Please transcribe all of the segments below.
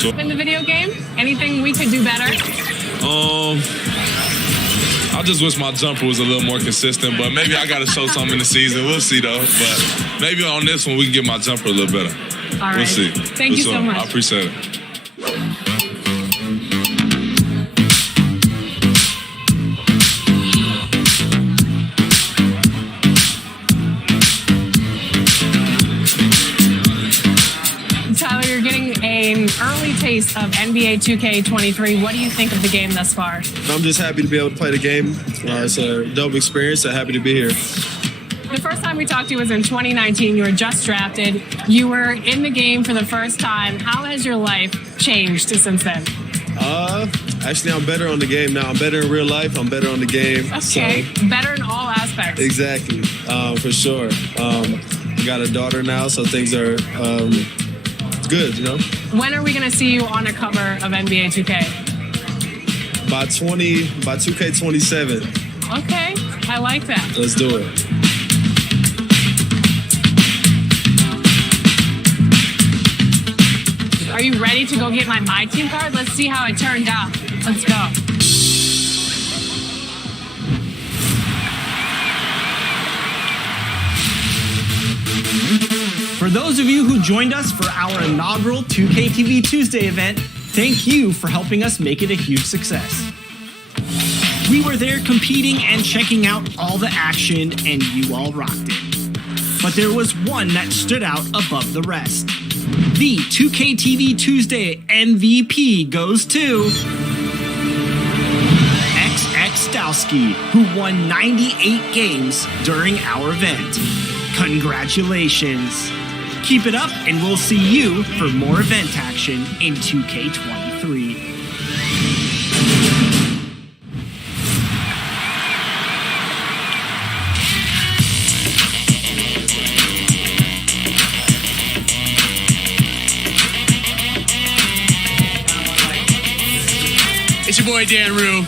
So, in the video game? Anything we could do better? I just wish my jumper was a little more consistent, but maybe I got to show something in the season. We'll see, though. But maybe on this one, we can get my jumper a little better. All right. We'll see. Thank you so much. I appreciate it. Tyler, you're getting an early taste of NBA 2K23. What do you think of the game thus far? I'm just happy to be able to play the game. It's a dope experience. I'm happy to be here. The first time we talked to you was in 2019. You were just drafted. You were in the game for the first time. How has your life changed since then? Actually, I'm better on the game now. I'm better in real life. I'm better on the game. Okay, So, better in all aspects. exactly, for sure. I got a daughter now, so things are good, you know? When are we going to see you on a cover of NBA 2K? By 2K27, Okay, I like that. let's do it. Are you ready to go get my team card? Let's see how it turned out. Let's go. For those of you who joined us for our inaugural 2K TV Tuesday event, thank you for helping us make it a huge success. We were there competing and checking out all the action, and you all rocked it. But there was one that stood out above the rest. The 2K TV Tuesday MVP goes to XX Stowski, who won 98 games during our event. Congratulations. Keep it up, and we'll see you for more event action in 2K23. It's your boy Dan Rue.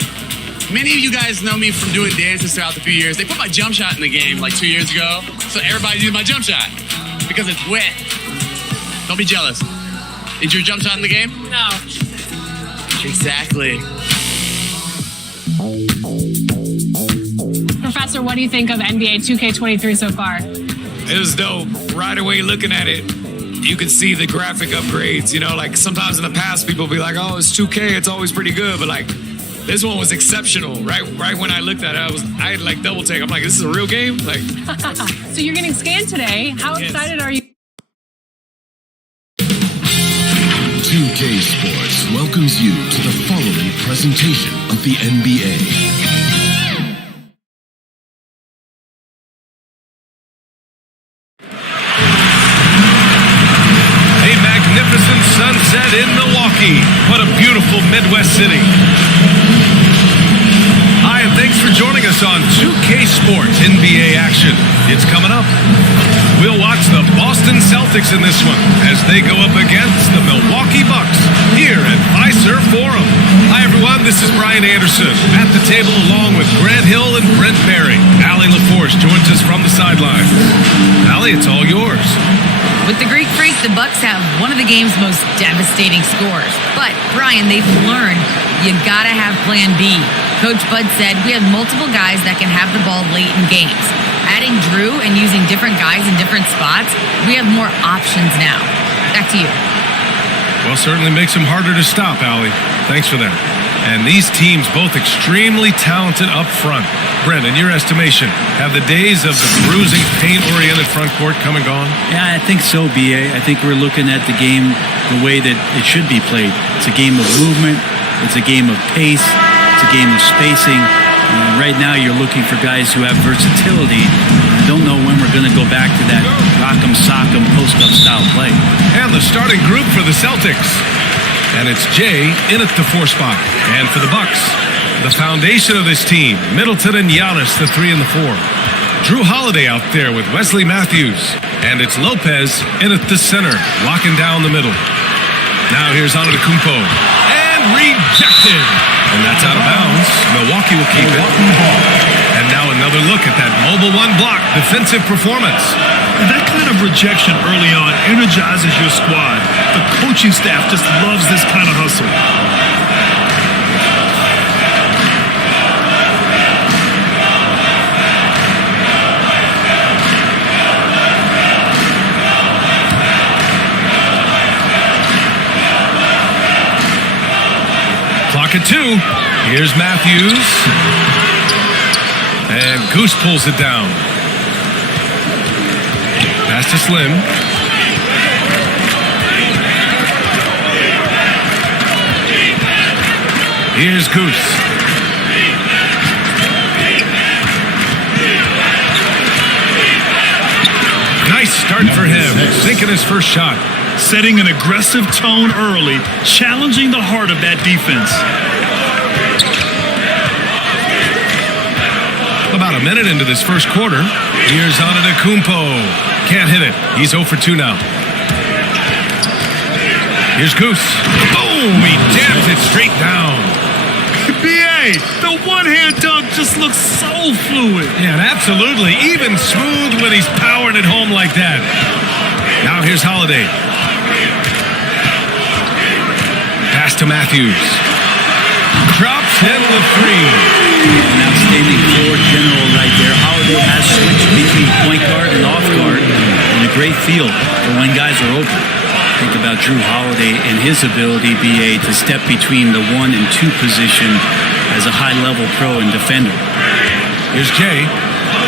Many of you guys know me from doing dances throughout the few years. They put my jump shot in the game like 2 years ago, so everybody used my jump shot because it's wet. Don't be jealous. Is your jump shot in the game? No. Exactly. Professor, what do you think of NBA 2K23 so far? It was dope. Right away looking at it, you could see the graphic upgrades. You know, like sometimes in the past people be like, oh, it's 2K, it's always pretty good. But like this one was exceptional. Right when I looked at it, I had like double take. I'm like, this is a real game? Like So you're getting scanned today. How excited are you? 2K Sports welcomes you to the following presentation of the NBA. A magnificent sunset in Milwaukee. What a beautiful Midwest city. Hi, and thanks for joining us on 2K Sports NBA action. It's coming up. We'll watch the Boston Celtics in this one as they go up against the Milwaukee Bucks here at Fiserv Forum. Hi, everyone. This is Brian Anderson at the table along with Grant Hill and Brent Berry. Allie LaForce joins us from the sidelines. Allie, it's all yours. With the Greek Freak, the Bucks have one of the game's most devastating scores. But, Brian, they've learned you gotta have plan B. Coach Bud said we have multiple guys that can have the ball late in games. Adding Drew and using different guys in different spots, we have more options now. Back to you. Well, certainly makes them harder to stop, Allie. Thanks for that. And these teams both extremely talented up front. Brent, in your estimation, have the days of the bruising, paint-oriented front court come and gone? Yeah, I think so, B.A. I think we're looking at the game the way that it should be played. It's a game of movement. It's a game of pace. It's a game of spacing. Right now, you're looking for guys who have versatility. I don't know when we're going to go back to that rock'em sock'em post-up style play. And the starting group for the Celtics. And it's Jay in at the 4 spot. And for the Bucks, the foundation of this team, Middleton and Giannis, the 3 and the 4. Drew Holiday out there with Wesley Matthews. And it's Lopez in at the center, locking down the middle. Now here's Antetokounmpo. And rejected. And that's out of bounds. Milwaukee will keep it. And now another look at that mobile one block defensive performance. And that kind of rejection early on energizes your squad. The coaching staff just loves this kind of hustle. Clock at 2. Here's Matthews. And Goose pulls it down. Pass to Slim. Here's Goose. Nice start for him. Sinking his first shot. Setting an aggressive tone early, challenging the heart of that defense. About a minute into this first quarter. Here's Antetokounmpo. Can't hit it. He's 0 for 2 now. Here's Goose. Boom! He jams it straight down. B.A., the one-hand dunk just looks so fluid. Yeah, absolutely. Even smooth when he's powering it home like that. Now here's Holiday. Pass to Matthews. Drops in the 3. An outstanding floor general right there. Holiday has switched between point guard and off guard, and a great feel for when guys are open. Think about Drew Holiday and his ability, B.A., to step between the 1 and 2 position as a high-level pro and defender. Here's Jay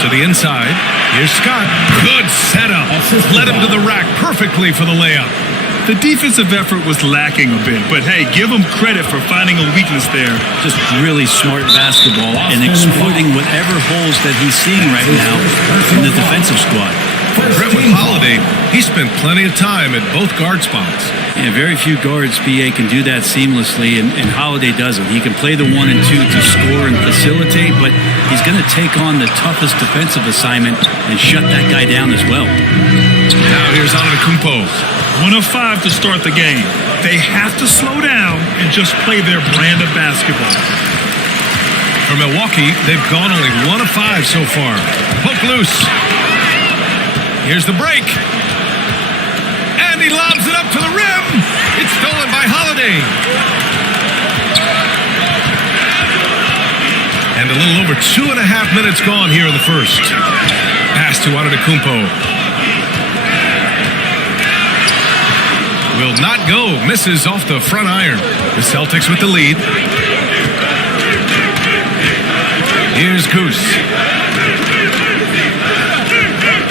to the inside. Here's Scott. Good setup. Led him to the rack perfectly for the layup. The defensive effort was lacking a bit, but hey, give him credit for finding a weakness there. Just really smart basketball and exploiting whatever holes that he's seeing right now in the defensive squad. Brentwood Holiday, he spent plenty of time at both guard spots. Yeah, very few guards, B.A., can do that seamlessly, and Holiday does it. He can play the 1 and 2 to score and facilitate, but he's going to take on the toughest defensive assignment and shut that guy down as well. Now here's Antetokounmpo. 1 of 5 to start the game. They have to slow down and just play their brand of basketball. For Milwaukee, they've gone only 1 of 5 so far. Poke loose. Here's the break. And he lobs it up to the rim. It's stolen by Holiday. And a little over 2.5 minutes gone here in the first. Pass to Antetokounmpo. Will not go. Misses off the front iron. The Celtics with the lead. Here's Goose.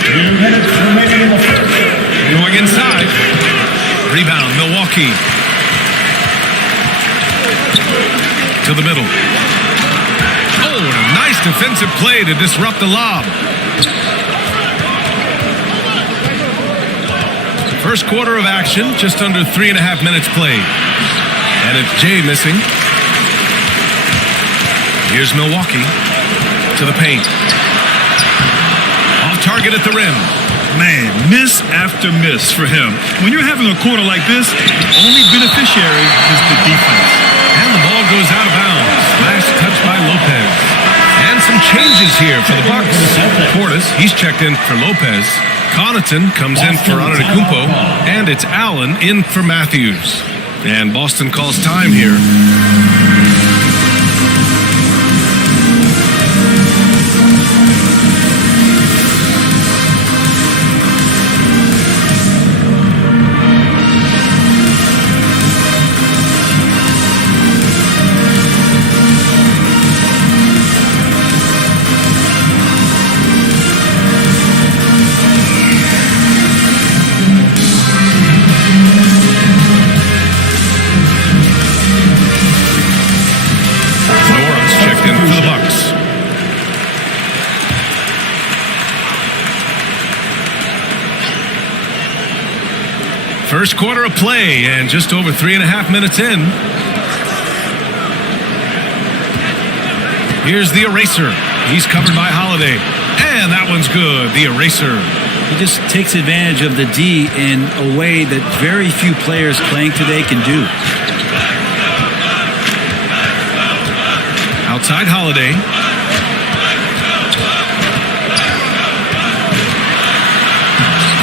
2 minutes remaining in the first. Going inside. Rebound, Milwaukee. To the middle. Oh, and a nice defensive play to disrupt the lob. First quarter of action, just under 3.5 minutes played. And it's Jay missing. Here's Milwaukee to the paint. Off target at the rim. Man, miss after miss for him. When you're having a quarter like this, the only beneficiary is the defense. And the ball goes out of bounds. Last touch by Lopez. And some changes here for the Bucks. Portis, he's checked in for Lopez. Connaughton comes in for Antetokounmpo, and it's Allen in for Matthews. And Boston calls time here. First quarter of play and just over 3.5 minutes in. Here's the eraser. He's covered by Holiday. And that one's good, the eraser. He just takes advantage of the D in a way that very few players playing today can do. Outside Holiday.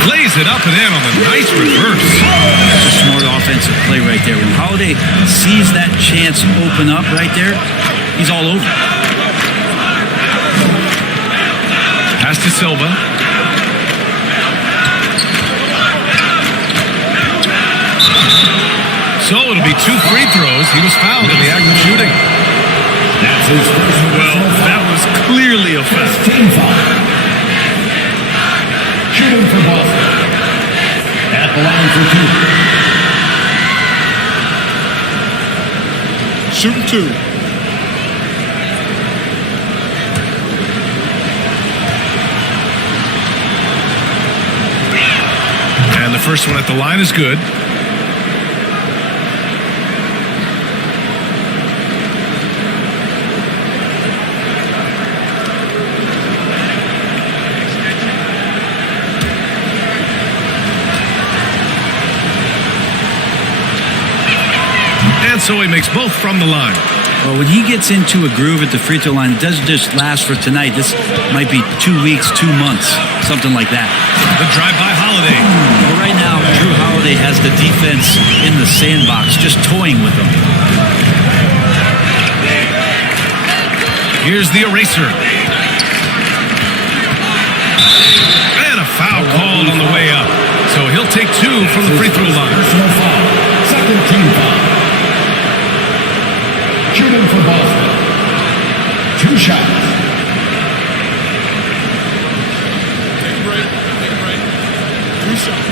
lays it up and in on the nice reverse. That's a smart offensive play right there. When Holiday sees that chance open up right there, he's all over. Pass to Silva. So it'll be 2 free throws. He was fouled in the act of shooting. That's his first. Well, that was clearly a foul. Team foul. Shooting for Boston. At the line for 2. Shooting 2. And the first one at the line is good. And so he makes both from the line. Well, when he gets into a groove at the free throw line, it doesn't just last for tonight. This might be 2 weeks, 2 months, something like that. The drive by Holiday. Well, right now, Drew Holiday has the defense in the sandbox, just toying with them. Here's the eraser. And a foul called on the way up. So he'll take 2 from the free throw line. Personal foul. Second team foul. Shooting for Boston. 2 shots. Take a break. 2 shots.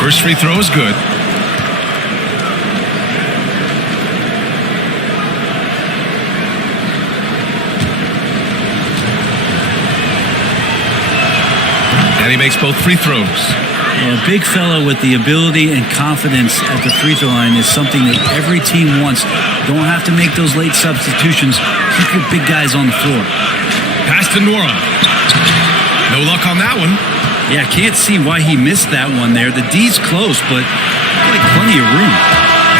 First free throw is good. And he makes both free throws. A big fella with the ability and confidence at the free throw line is something that every team wants. Don't have to make those late substitutions. Keep your big guys on the floor. Pass to Nora. No luck on that one. Yeah, can't see why he missed that one there. The D's close, but like plenty of room.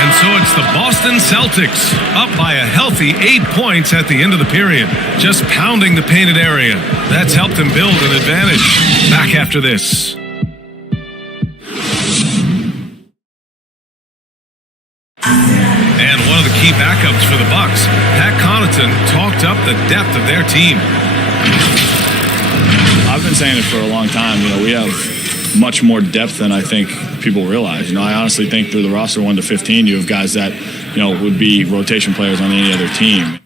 And so it's the Boston Celtics up by a healthy 8 points at the end of the period. Just pounding the painted area. That's helped them build an advantage. Back after this. And one of the key backups for the Bucks, Pat Connaughton, talked up the depth of their team. I've been saying it for a long time. We have much more depth than I think people realize. I honestly think through the roster 1 to 15, you have guys that, would be rotation players on any other team.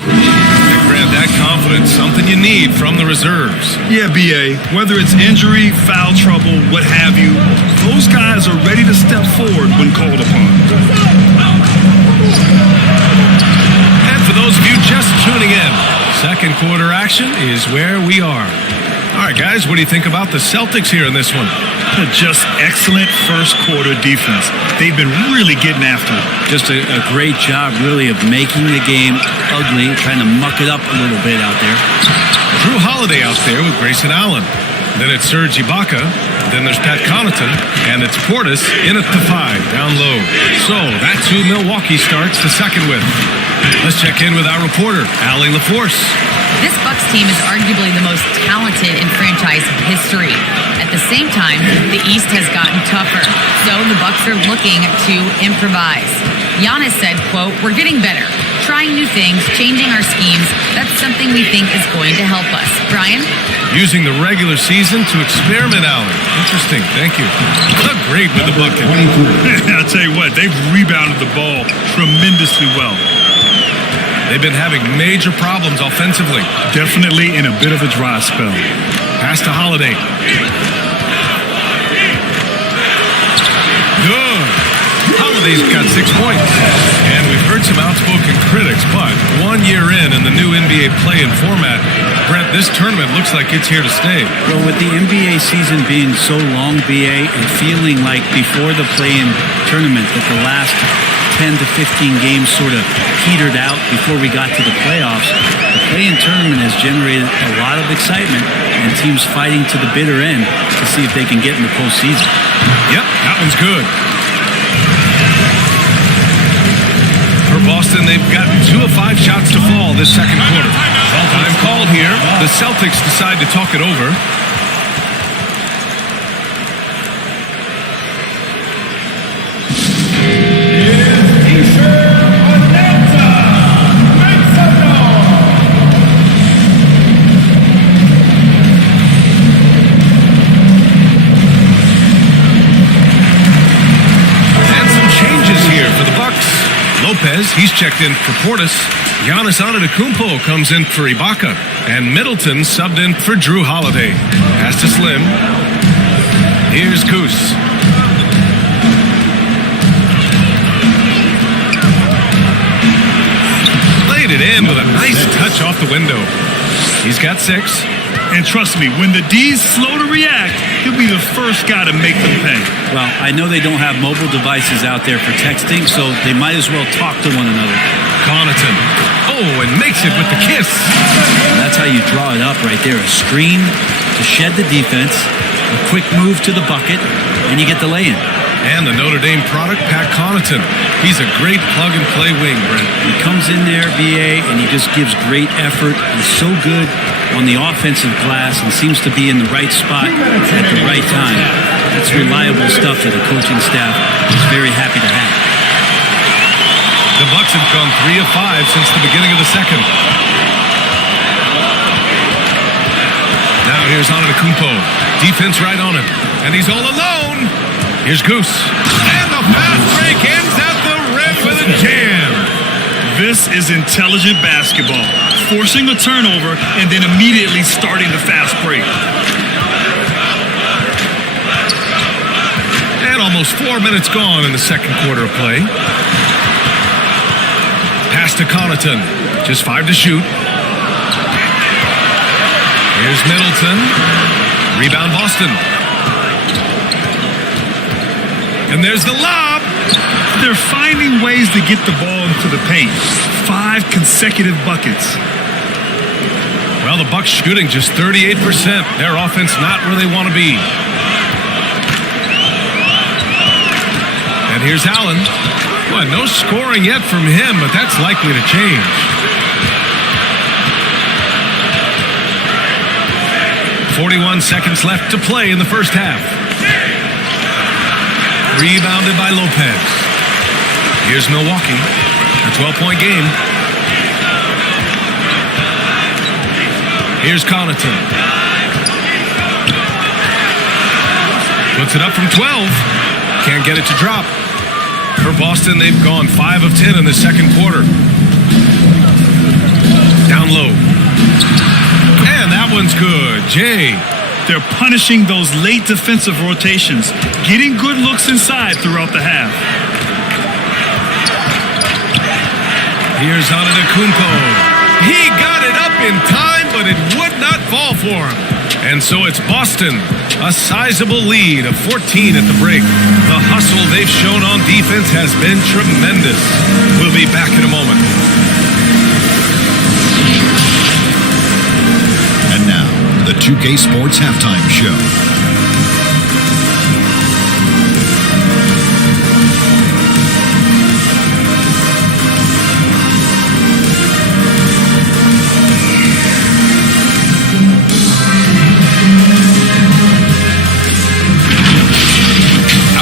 And Grant, that confidence, something you need from the reserves. Yeah, BA. Whether it's injury, foul trouble, what have you, those guys are ready to step forward when called upon. And for those of you just tuning in, second quarter action is where we are. All right, guys, what do you think about the Celtics here in this one? Just excellent first quarter defense. They've been really getting after it. Just a great job, really, of making the game ugly, trying to muck it up a little bit out there. Drew Holiday out there with Grayson Allen. Then it's Serge Ibaka. Then there's Pat Connaughton. And it's Portis in at the 5, down low. So that's who Milwaukee starts the second with. Let's check in with our reporter, Allie LaForce. This Bucks team is arguably the most talented in franchise history. At the same time, the East has gotten tougher, so the Bucks are looking to improvise. Giannis said, quote, "We're getting better, trying new things, changing our schemes. That's something we think is going to help us." Brian? Using the regular season to experiment, Allen. Interesting, thank you. Look great with the bucket. I'll tell you what, they've rebounded the ball tremendously well. They've been having major problems offensively. Definitely in a bit of a dry spell. Pass to Holiday. Good. Holiday's got 6 points. And we've heard some outspoken critics, but 1 year in the new NBA play-in format, Brent, this tournament looks like it's here to stay. Well, with the NBA season being so long, BA, and feeling like before the play-in tournament that the last 10 to 15 games sort of petered out before we got to the playoffs, the play-in tournament has generated a lot of excitement and teams fighting to the bitter end to see if they can get in the postseason. Yep, that one's good. For Boston, Boston, they've gotten 2 of 5 shots to fall this second quarter. Time called here. The Celtics decide to talk it over. Lopez, he's checked in for Portis. Giannis Antetokounmpo comes in for Ibaka. And Middleton subbed in for Drew Holiday. Pass to Slim. Here's Goose. Laid it in with a nice touch off the window. He's got 6. And trust me, when the D's slow to react, he'll be the first guy to make them pay. Well, I know they don't have mobile devices out there for texting, so they might as well talk to one another. Connaughton. Oh, and makes it with the kiss. That's how you draw it up right there. A screen to shed the defense, a quick move to the bucket, and you get the lay-in. And the Notre Dame product, Pat Connaughton. He's a great plug-and-play wing, Brent. He comes in there, BA, and he just gives great effort. He's so good on the offensive glass and seems to be in the right spot at the right time. That's reliable stuff that the coaching staff is very happy to have. The Bucks have gone 3 of 5 since the beginning of the second. Now here's Antetokounmpo. Defense right on him. And he's all alone. Here's Goose. And the fast break ends at the rim with a jam. This is intelligent basketball. Forcing a turnover and then immediately starting the fast break. And almost 4 minutes gone in the second quarter of play. Pass to Connaughton. Just 5 to shoot. Here's Middleton. Rebound Boston. And there's the lob. They're finding ways to get the ball into the paint. 5 consecutive buckets. Well, the Bucks shooting just 38%. Their offense not where they want to be. And here's Allen. Well, no scoring yet from him, but that's likely to change. .41 seconds left to play in the first half. Rebounded by Lopez. Here's Milwaukee. A 12-point game. Here's Connaughton. Puts it up from 12. Can't get it to drop. For Boston, they've gone 5 of 10 in the second quarter. Down low. And that one's good. Jay. They're punishing those late defensive rotations, getting good looks inside throughout the half. Here's Antetokounmpo. He got it up in time, but it would not fall for him. And so it's Boston, a sizable lead of 14 at the break. The hustle they've shown on defense has been tremendous. We'll be back in a moment. And now, the 2K Sports Halftime Show.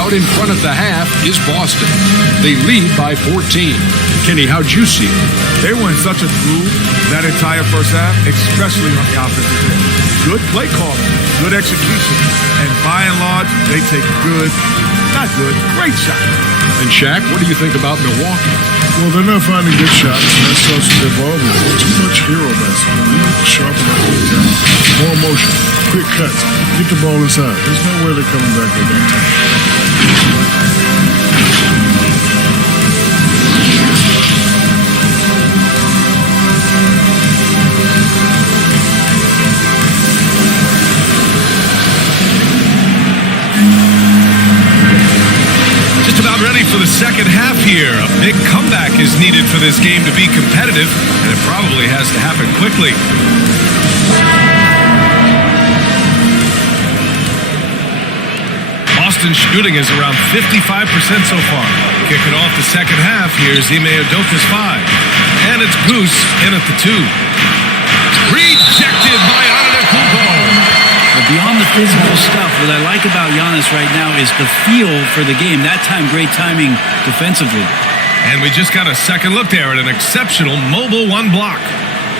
Out in front at the half is Boston. They lead by 14. Kenny, how'd you see it? They were in such a groove that entire first half, especially on the offensive end. Good play calling, good execution, and by and large, they take great shots. And Shaq, what do you think about Milwaukee? Well, they're not finding good shots, and that starts with their ball movement. Too much hero basketball. We need to sharpen up the game. More motion, quick cuts, get the ball inside. There's no way they're coming back with that time. Ready for the second half here. A big comeback is needed for this game to be competitive, and it probably has to happen quickly. Boston's shooting is around 55% so far. Kicking off the second half, here's Ime Udoka's 5. And it's Goose in at the 2. Rejected by Antetokounmpo. But beyond the physical stuff, what I like about Giannis right now is the feel for the game. That time, great timing defensively. And we just got a second look there at an exceptional mobile 1 block.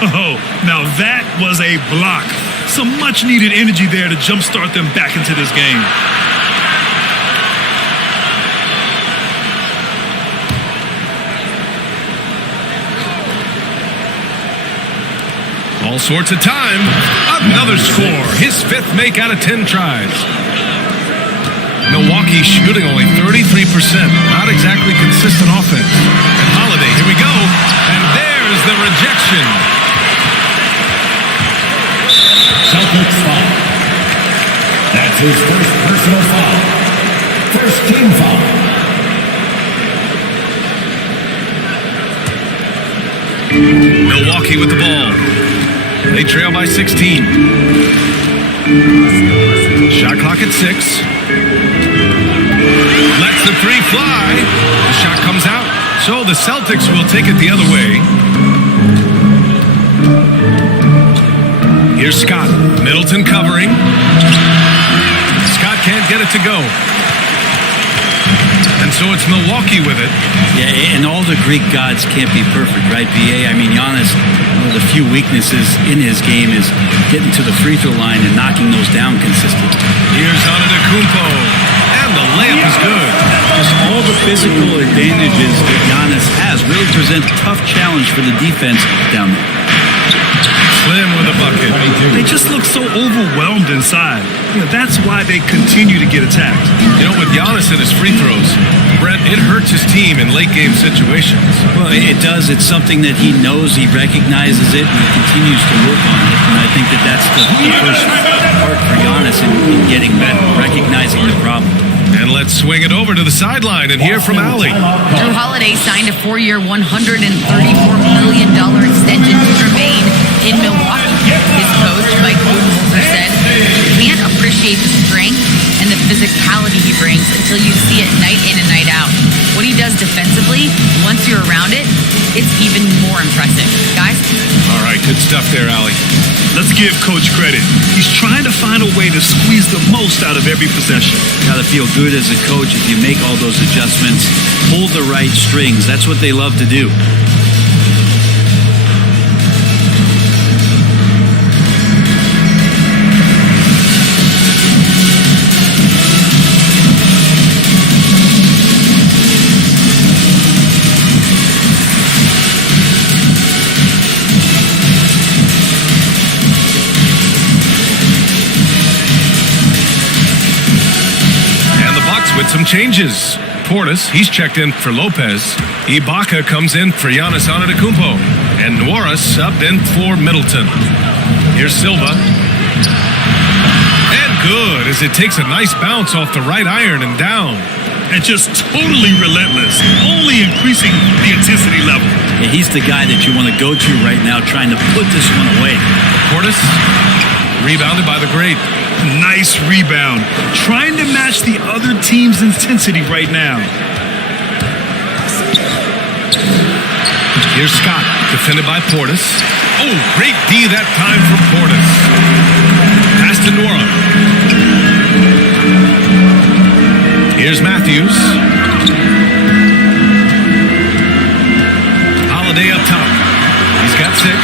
Oh, now that was a block. Some much-needed energy there to jumpstart them back into this game. All sorts of time. Another score. His 5th make out of 10 tries. Milwaukee shooting only 33%. Not exactly consistent offense. And Holiday, here we go. And there's the rejection. Celtics foul. That's his first personal foul. First team foul. Milwaukee with the ball. They trail by 16. Shot clock at 6. Lets the 3 fly. The shot comes out. So the Celtics will take it the other way. Here's Scott. Middleton covering. Scott can't get it to go. And so it's Milwaukee with it. Yeah, and all the Greek gods can't be perfect, right, PA? I mean, Giannis, one of the few weaknesses in his game is getting to the free throw line and knocking those down consistently. Here's Antetokounmpo. And the layup is good. Just all the physical advantages that Giannis has really present a tough challenge for the defense down there. Slim with a bucket. They just look so overwhelmed inside. You know, that's why they continue to get attacked. You know, with Giannis and his free throws, Brent, it hurts his team in late game situations. Well, it does. It's something that he knows, he recognizes it, and he continues to work on it. And I think that that's the first part for Giannis in getting better, recognizing the problem. And let's swing it over to the sideline and hear from Allie. Drew Holiday signed a 4-year, $134 million extension to remain in Milwaukee. His coach, Mike Budenholzer, said, "You can't appreciate the strength and the physicality he brings until you see it night in and night out. What he does defensively, once you're around it, it's even more impressive." Guys? All right, good stuff there, Allie. Let's give Coach credit. He's trying to find a way to squeeze the most out of every possession. Got to feel good as a coach if you make all those adjustments, pull the right strings. That's what they love to do. With some changes. Portis, he's checked in for Lopez. Ibaka comes in for Giannis Antetokounmpo. And Norris subbed in for Middleton. Here's Silva. And good, as it takes a nice bounce off the right iron and down. And just totally relentless, only increasing the intensity level. Yeah, he's the guy that you want to go to right now, trying to put this one away. Portis, rebounded by the great. Nice rebound. Trying to match the other team's intensity right now. Here's Scott, defended by Portis. Oh, great D that time from Portis. Pass to Nora. Here's Matthews. Holiday up top. He's got 6.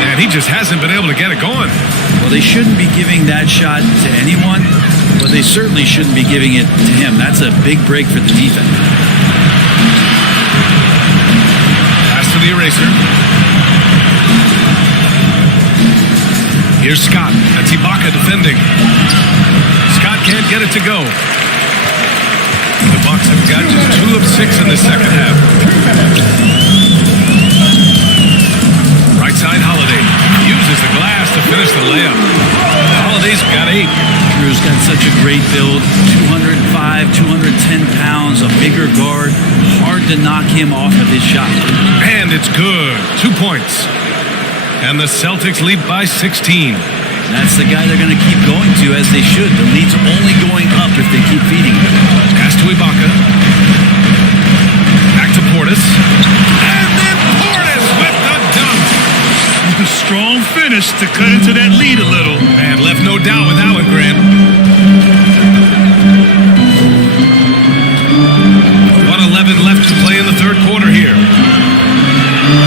And he just hasn't been able to get it going. Well, they shouldn't be giving that shot to anyone, but they certainly shouldn't be giving it to him. That's a big break for the defense. Pass to the eraser. Here's Scott. That's Ibaka defending. Scott can't get it to go. The Bucks have got just 2 of 6 in the second half. Right side, Holiday uses the glass to finish the layup. Holiday's got 8. Drew's got such a great build. 205, 210 pounds, a bigger guard. Hard to knock him off of his shot. And it's good. 2 points. And the Celtics lead by 16. That's the guy they're going to keep going to, as they should. The lead's only going up if they keep feeding him. Pass to Ibaka. Back to Portis. And then Portis with the dunk. A strong finish to cut into that lead a little. And left no doubt with that one, Grant. 1:11 left to play in the third quarter here.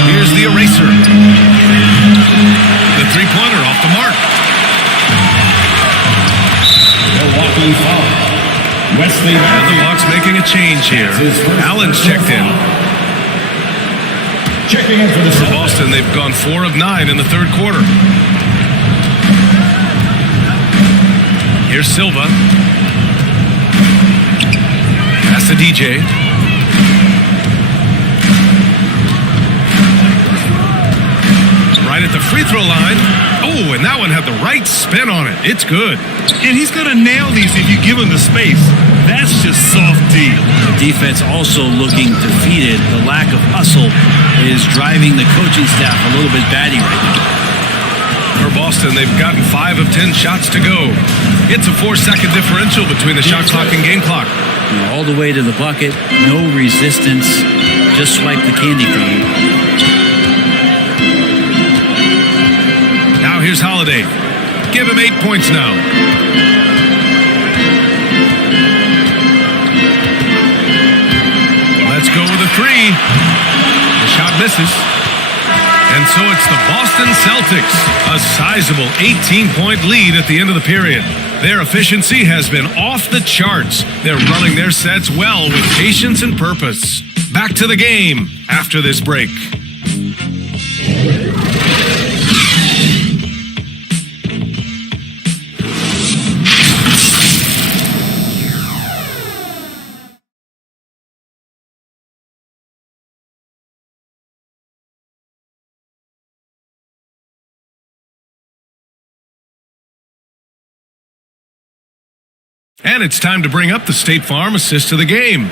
Here's the eraser. The three-pointer off the mark. Milwaukee foul. Wesley. And the Bucks making a change here. Allen's checked in. Checking in for For Boston, they've gone 4 of 9 in the third quarter. Here's Silva. Pass to DJ. Right at the free throw line. Oh, and that one had the right spin on it. It's good. And he's going to nail these if you give him the space. That's just soft D. The defense also looking defeated. The lack of hustle is driving the coaching staff a little bit batty right now. For Boston, they've gotten 5 of 10 shots to go. It's a 4-second differential between the shot clock and game clock. All the way to the bucket, no resistance, just swipe the candy cane. Now here's Holiday. Give him 8 points now. Let's go with a 3. The shot misses. And so it's the Boston Celtics, a sizable 18-point lead at the end of the period. Their efficiency has been off the charts. They're running their sets well with patience and purpose. Back to the game after this break. And it's time to bring up the State Farm assist of the game.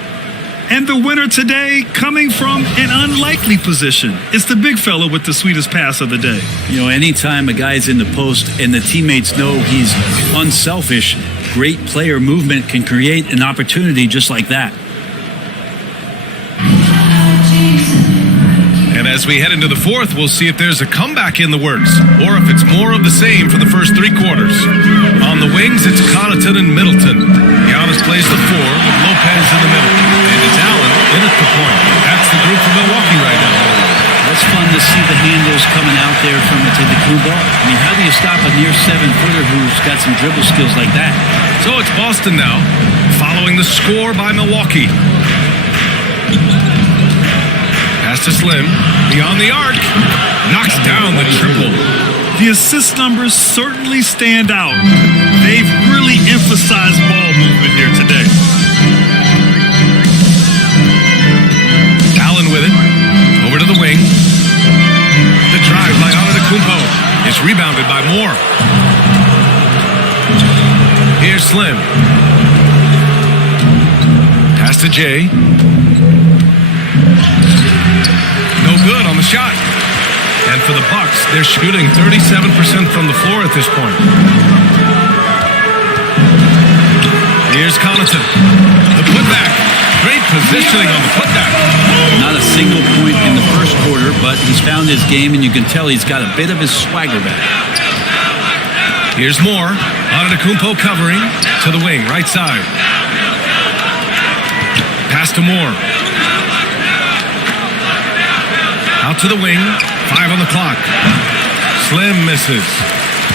And the winner today coming from an unlikely position. It's the big fella with the sweetest pass of the day. You know, anytime a guy's in the post and the teammates know he's unselfish, great player movement can create an opportunity just like that. And as we head into the fourth, we'll see if there's a comeback in the works or if it's more of the same for the first 3 quarters. On the wings, it's Connaughton and Middleton. Giannis plays the 4 with Lopez in the middle. And it's Allen in at the point. That's the group for Milwaukee right now. It's fun to see the handles coming out there from Antetokounmpo. I mean, how do you stop a near 7-footer who's got some dribble skills like that? So it's Boston now, following the score by Milwaukee. Pass to Slim, beyond the arc, knocks down the triple. The assist numbers certainly stand out. They've really emphasized ball movement here today. Allen with it, over to the wing. The drive by Antetokounmpo is rebounded by Moore. Here's Slim. Pass to Jay. No good on the shot. And for the Bucks, they're shooting 37% from the floor at this point. Here's Connaughton. The putback. Great positioning on the putback. Not a single point in the first quarter, but he's found his game, and you can tell he's got a bit of his swagger back. Here's Moore. Antetokounmpo covering to the wing, right side. Pass to Moore. Out to the wing, 5 on the clock. Slim misses.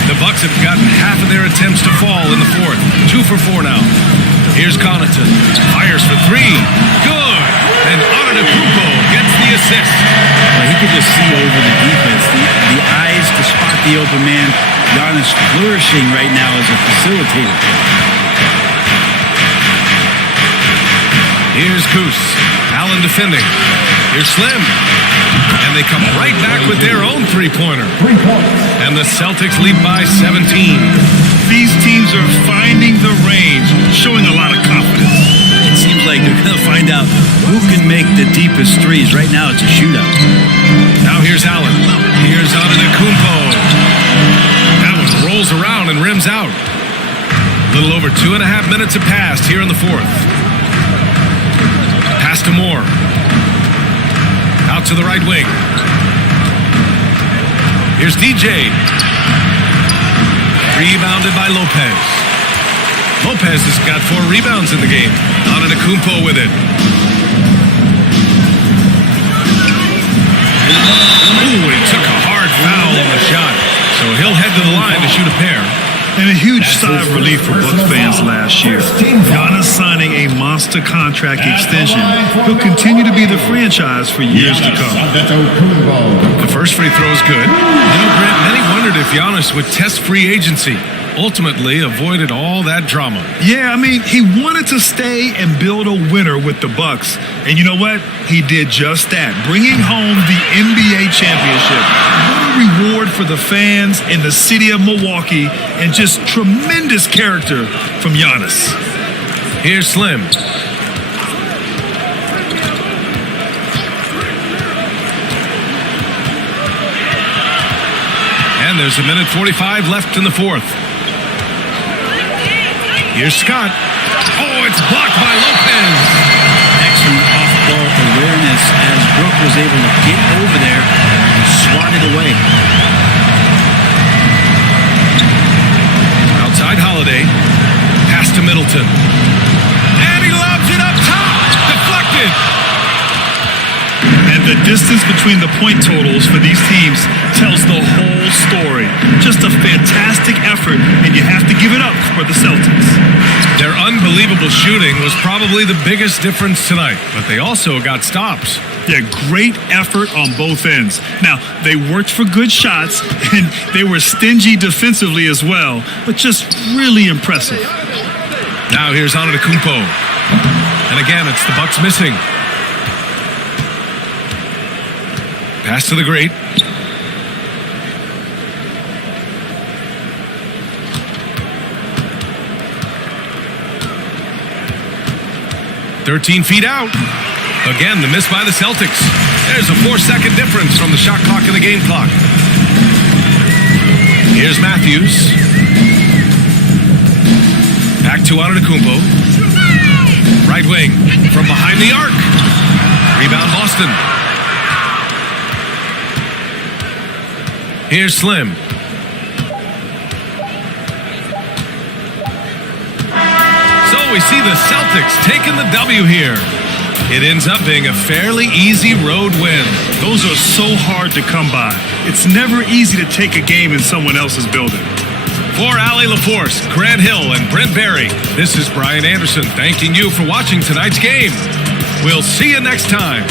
The Bucks have gotten half of their attempts to fall in the fourth. 2 for 4 now. Here's Connaughton. Fires for 3. Good. And Antetokounmpo gets the assist. Well, he could just see over the defense. The eyes to spot the open man. Giannis flourishing right now as a facilitator. Here's Koos. Allen defending. Here's Slim. And they come right back with their own three-pointer. 3 points. And the Celtics lead by 17. These teams are finding the range, showing a lot of confidence. It seems like they're going to find out who can make the deepest threes. Right now, it's a shootout. Now here's Allen. Here's Antetokounmpo. That one rolls around. is out. A little over 2.5 minutes have passed here in the fourth. Pass to Moore. Out to the right wing. Here's DJ. Rebounded by Lopez. Lopez has got 4 rebounds in the game. Antetokounmpo with it. Ooh, he took a hard foul on the shot. So he'll head to the line to shoot a pair. And a huge sigh of relief for Bucks fans last year. Giannis signing a monster contract extension. He'll continue to be the franchise for years to come. The first free throw is good. You know, Brent, many wondered if Giannis would test free agency. Ultimately avoided all that drama. Yeah, I mean, he wanted to stay and build a winner with the Bucks. And you know what? He did just that, bringing home the NBA championship. What a reward for the fans in the city of Milwaukee, and just tremendous character from Giannis. Here's Slim. And there's 1:45 left in the fourth. Here's Scott. Oh, it's blocked by Lopez. Excellent off-ball awareness as Brooke was able to get over there and swat it away. Outside Holiday. Pass to Middleton. And he lobs it up top. Deflected. And the distance between the point totals for these teams tells the whole story. Just a fantastic effort, and you have to give it up for the Celtics. Their unbelievable shooting was probably the biggest difference tonight, but they also got stops. Yeah, great effort on both ends. Now, they worked for good shots, and they were stingy defensively as well, but just really impressive. Now here's Antetokounmpo. And again, it's the Bucks missing. Pass to the great. "13 feet out." Again, the miss by the Celtics. There's a 4-second difference from the shot clock and the game clock. Here's Matthews. Back to Antetokounmpo. Right wing from behind the arc. Rebound Boston. Here's Slim. So we see the Celtics taking the W here. It ends up being a fairly easy road win. Those are so hard to come by. It's never easy to take a game in someone else's building. For Allie LaForce, Grant Hill, and Brent Barry, this is Brian Anderson thanking you for watching tonight's game. We'll see you next time.